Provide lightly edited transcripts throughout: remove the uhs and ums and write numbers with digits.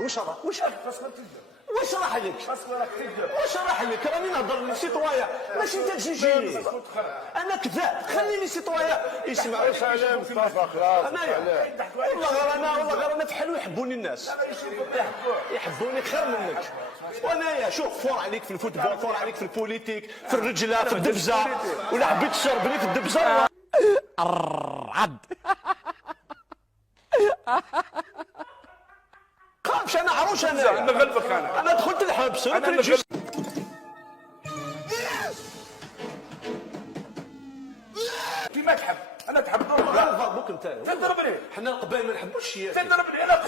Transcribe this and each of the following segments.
واش راه واش خاصك تكذب. واش راح لك خاصك راك تكذب. واش راح لك راني نهضر للسيتوايا ماشي انت تجي انا كذاب خليني سيتوايا اسمع واش عليه مصطفى خلاص انايا والله غير انا فحال يحبوني الناس يحبوني خير منك وانايا شوف فور عليك في الفوتبول فور عليك في البوليتيك في الرجله في الدبزه ولا حبيت تشربني في الدبزه عد خافش انا عروش انا نغلبك انا دخلت الحبس كيما تحب انا تحب ضربك انت تضربني حنا القبائل ما نحبوش الشياكه تضربني انا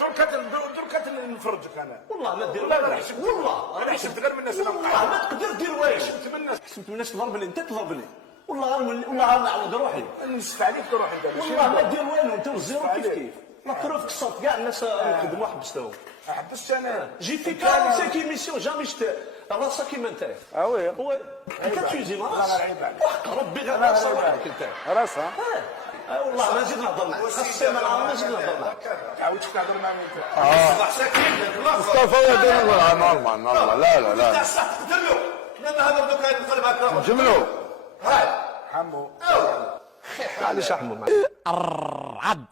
دركا نفرجك انا والله ما دير والله انا حسبت غير من الناس انا والله ما تقدر دير والو حسبت من الناس حسبت من الناس تضربني انت تضربني والله غير نعاود روحي نسف عليك تروح انت والله ما دير والو انت والزيرو كيف كيف لا بروف كسرت كاع الناس نخدموا حبستهم حبست انا جي في 45 ايميسيون جامي شفت راسك كيما انت وي وي كتوزي راس عيب عليك ربي غير راسك وحدك انت راسها والله ما زيد نهضر معك خاص السيمانه ما زيد نهضر معك تعاودش تهضر معايا انت مصطفى يدير نورمال لا صح تدلو لان هذا دوكا نقلب هكا جملو هاي حمو معليش احمد عد